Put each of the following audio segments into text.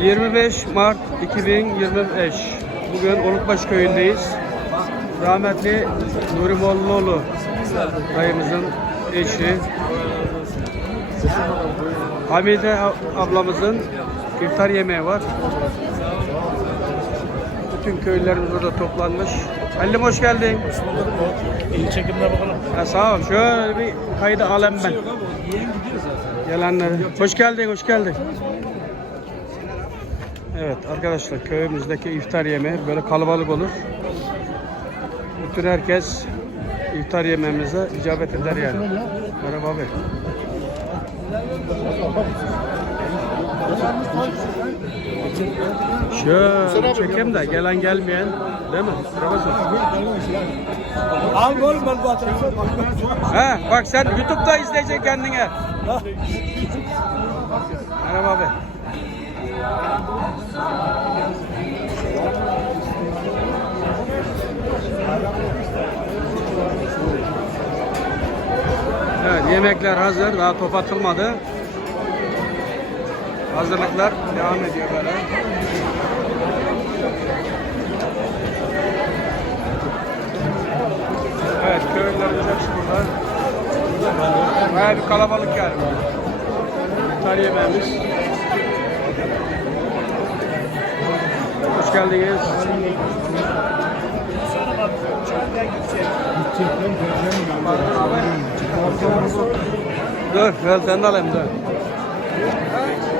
25 Mart 2025. Bugün Olukbaş köyündeyiz. Rahmetli Nuri Mollaoğlu dayımızın eşi. Hamide ablamızın iftar yemeği var. Bütün köylülerimiz burada toplanmış. Halim hoş geldin. İyi çekimler bakalım. Ha, sağ ol. Şöyle bir kaydı alem ben. Gelenleri. Hoş geldin, hoş geldin. Evet arkadaşlar köyümüzdeki iftar yemeği böyle kalabalık olur. Bütün herkes iftar yemeğimize icabet eder yani. Merhaba abi. Şöyle çekeyim de gelen gelmeyen değil mi? Profesör. Al oğlum ben bu. Ha bak sen YouTube'da izleyeceksin kendine. Merhaba abi. Evet yemekler hazır. Daha top atılmadı. Hazırlıklar devam ediyor böyle. Evet köylülerimiz hepsi burada. Bayağı bir kalabalık yani. İftar yemeğimiz. Geldiniz. Dur, ben sen de alayım dur.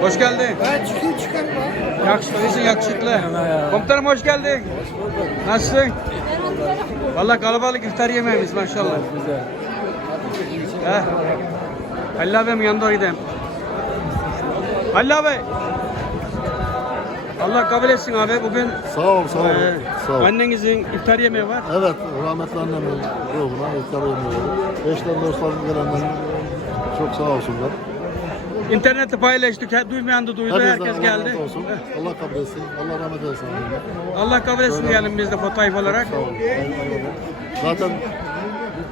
Hoş geldin. Ben çıkayım çıkarım Yakışıklısın yakışıklı. Komutanım hoş geldin. Nasılsın? Vallahi kalabalık iftar yemeğimiz maşallah. Güzel. He. Halil abim yanında gideyim. Halil abi. Allah kabul etsin abi. Bugün Sağ ol, sağ ol. e, sağ ol. annenizin iftar yemeği var. Evet, rahmetli annemin ruhuna iftar yemeği. Eşler, dostlarım gelenler çok sağ olsunlar. İnternette paylaştık. He- Duymayan da duydu. Hepinizden Herkes Allah geldi. razı olsun. Allah kabul etsin. Allah rahmet eylesin. Allah kabul etsin diyelim biz de fotoğraf olarak. Sağ olun. Zaten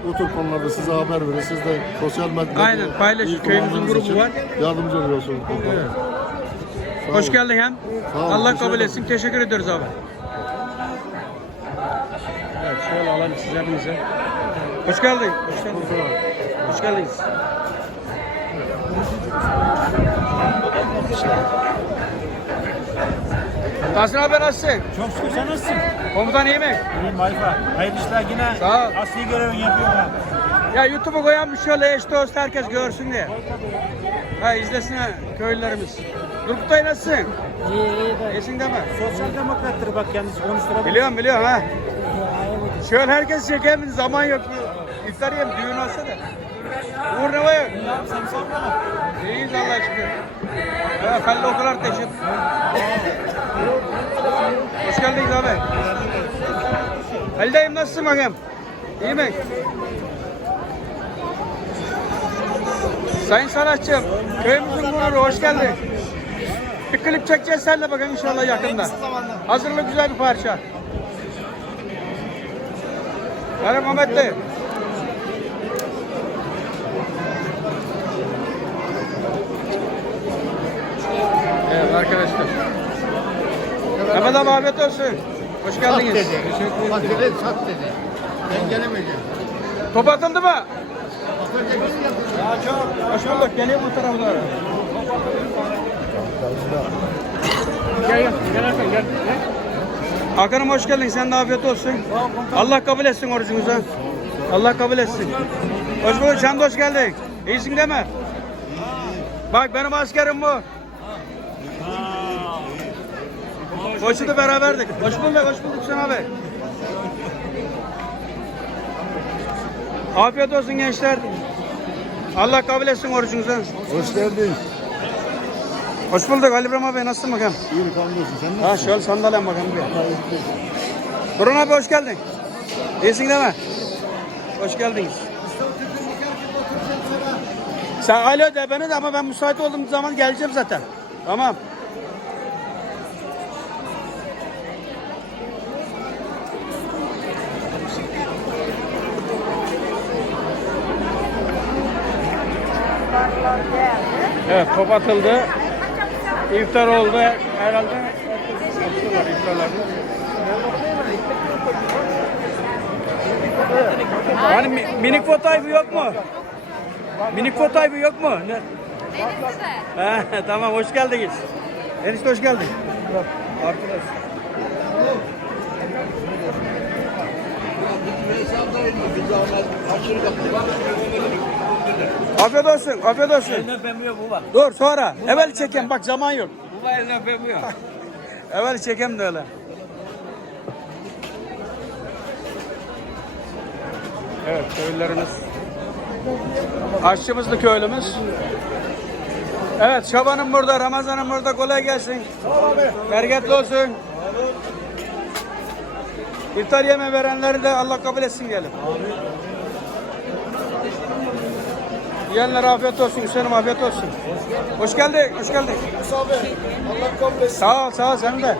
bu tür konularda size haber verir. Siz de sosyal medyada Aynen, paylaşın. iyi Köyümüzün kullandığınız grubu için var. Yardımcı oluyorsunuz. Evet. Hoş geldin hem. Sağ Allah kabul etsin. Teşekkür ediyoruz abi. Evet şöyle alalım siz hepinize. Hoş geldin. Hoş geldin. Hoş geldiniz. Tahsin abi nasılsın? Çok şükür sen nasılsın? Komutan iyi mi? İyiyim Ayfa. Hayırlı işler yine Sağ ol. asli görevini yapıyorlar. Ya YouTube'a koyan bir şöyle eş dost herkes görsün diye. Ha izlesin ha köylülerimiz. Turgutay nasılsın? İyi iyi de. Değil mi? Sosyal demokrattır bak kendisi konuşturabilir. Biliyorum biliyorum ha. Şöyle herkes çekemin zaman yok. İftar yem düğün olsa da. Uğur ne var yok? Sen sorma. İyiyiz Allah aşkına. Evet, Halil okular teşekkür. Hoş geldiniz abi. Halil dayım nasılsın bakayım? İyi mi? Sayın sanatçım, köyümüzün gururu hoş geldin. Bir klip çekeceğiz seninle bakın inşallah yakında. Hazırlık güzel bir parça. Merhaba Mehmet Bey. Evet arkadaşlar. Mehmet abi afiyet olsun. Hoş geldiniz. Bak dedi sat dedi. Ben gelemedim. Top atıldı mı? Hoş bulduk. Geliyor bu tarafa doğru. Gel gel. Gel Hakan gel. Hakan'ım hoş geldin. Sen de afiyet olsun. Allah kabul etsin orucunuzu. Allah kabul etsin. Hoş bulduk. Sen de hoş geldin. İyisin değil mi? Bak benim askerim bu. Koçu da beraberdik. Hoş bulduk, hoş bulduk sen abi. Afiyet olsun gençler. Allah kabul etsin orucunuzu. Hoş geldin. Hoş bulduk Ali İbrahim abi. Nasılsın bakalım? İyi mi kalmıyorsun? Sen Ha şöyle sandalyem bakalım bir. Burhan abi hoş geldin. İyisin değil mi? Hoş geldiniz. Sen alo de beni de ama ben müsait olduğum zaman geleceğim zaten. Tamam. Evet top atıldı. İftar oldu herhalde. Açtılar iftarlarını. Hani mi- minik fotoğrafı yok mu? Minik fotoğrafı yok mu? Ne? Ha, tamam hoş geldiniz. Enişte hoş geldin. Arkadaş. Afiyet olsun, afiyet olsun. Eline öpemiyor bu var. Dur sonra. Evvel çekem bak zaman yok. Bu var eline öpemiyor. Evvel çekem de öyle. Evet köylülerimiz. Aşçımız da köylümüz. Evet Şaban'ım burada, Ramazan'ım burada. Kolay gelsin. Bereketli olsun. İftar yeme verenleri de Allah kabul etsin diyelim. Yiyenlere afiyet olsun, Hüseyin'im afiyet olsun. Hoş geldin, hoş geldin. Sağ ol, sağ ol sen de.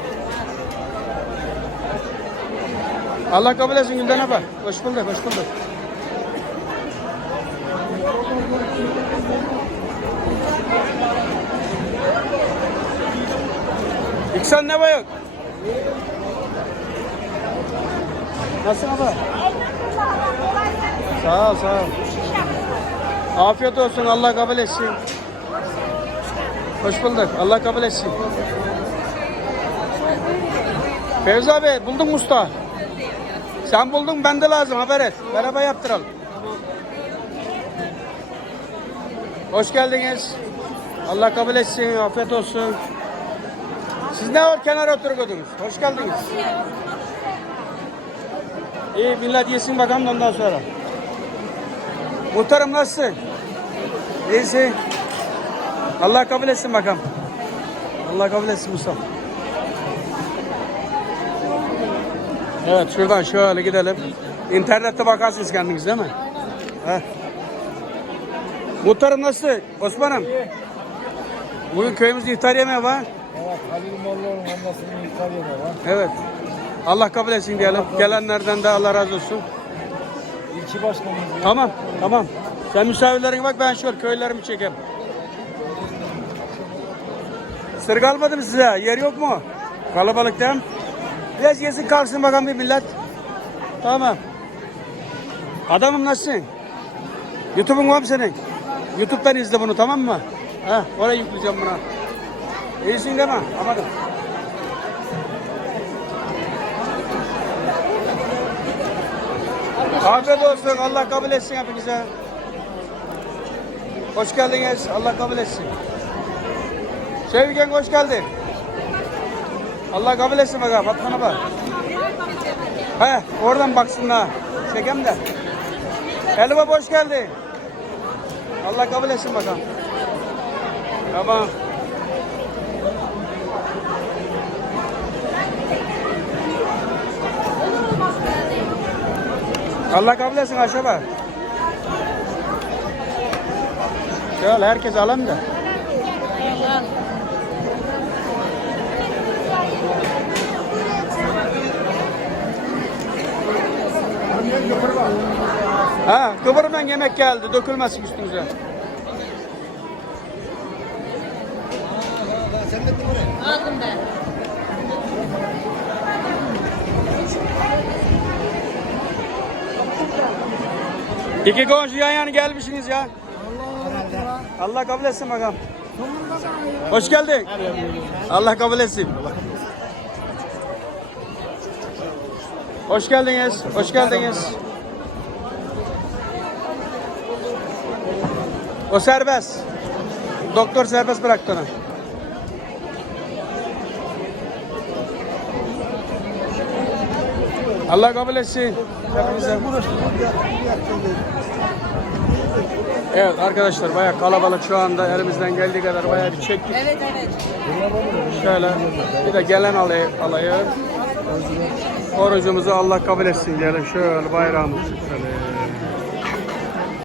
Allah kabul etsin Gülden abla. Hoş bulduk, hoş bulduk. İksan ne var yok? Nasılsın abla? Sağ ol, sağ ol. Afiyet olsun, Allah kabul etsin. Hoş bulduk, Allah kabul etsin. Fevzi abi buldun mu usta? Sen buldun bende lazım haber et. Beraber yaptıralım. Hoş geldiniz. Allah kabul etsin. Afiyet olsun. Siz ne var kenara oturuyordunuz? Hoş geldiniz. İyi millet yesin bakalım da ondan sonra. Muhtarım nasılsın? İyisin. Allah kabul etsin bakalım. Allah kabul etsin Mustafa. Evet şuradan şöyle gidelim. İnternette bakarsınız kendiniz değil mi? Heh. Muhtarım nasıl? Osman'ım. Bugün köyümüzde iftar yemeği var. Evet, Halil Mollaoğlu'nun annesinin iftar yemeği var. Evet. Allah kabul etsin diyelim. Gelenlerden de Allah razı olsun. İlçe başkanımız. Tamam, tamam. Sen misafirlerine bak ben şöyle köylerimi çekeyim. Sır kalmadı mı size? Yer yok mu? Kalabalık değil mi? Biraz yesin kalksın bakalım bir millet. Tamam. Adamım nasılsın? YouTube'un var mı senin? YouTube'dan izle bunu tamam mı? Ha, oraya yükleyeceğim buna. İyisin değil mi? Anladım. Afiyet olsun. Allah kabul etsin hepinize. Hoş geldiniz. Allah kabul etsin. Sevgen hoş geldin. Allah kabul etsin bakalım. Fatma'na bak. He, oradan baksınlar. Çekem de. Elva hoş geldin. Allah kabul etsin bakalım. Tamam. Allah kabul etsin aşağı. Şöyle herkes alan da. Ha, kıvırından yemek geldi. Dökülmesin üstünüze. Aldım ben. İki komşu yan yana gelmişsiniz ya. Allah kabul etsin bakalım. Hoş geldin. Allah kabul etsin. Hoş geldiniz. Hoş geldiniz. O serbest. Doktor serbest bıraktı onu. Allah kabul etsin. Hepinize. Evet arkadaşlar bayağı kalabalık şu anda elimizden geldiği kadar bayağı bir çektik. Evet evet. Şöyle bir de gelen alay, alayı orucumuzu Allah kabul etsin diyelim şöyle bayrağımızı şöyle